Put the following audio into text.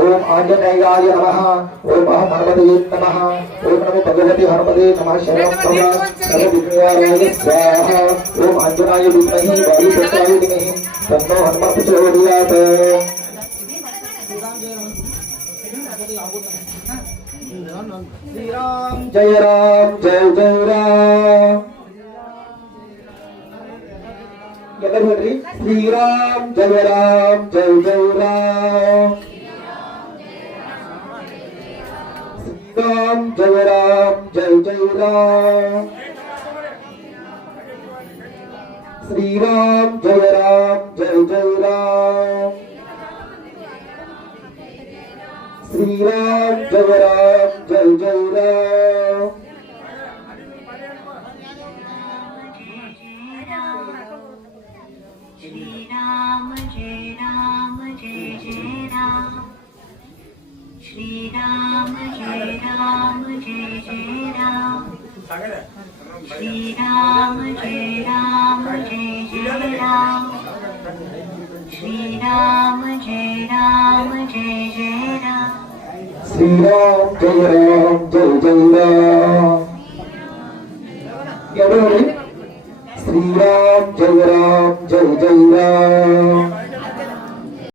ओम आंजनेयाय नमः। ओम हनुमते नमः। ओम नमो भगवते हनुमते नमः। शरणं सर्वविघ्नोपशान्तये स्वाहा। ओम आंजनाय विद्महे वायुपुत्राय धीमहि तन्नो हनुमत् प्रचोदयात्। जय राम जय जय राम। श्री राम जय राम जय जय राम। श्री राम जय राम जय जय राम। श्री राम जय राम जय जय राम। श्री राम जय राम जय जय राम। श्री राम जय राम जय जय राम। श्री राम जय राम जय जय राम। श्री राम जय राम जय जय राम। श्री राम जय राम जय जय राम। श्री राम जय राम जय जय राम।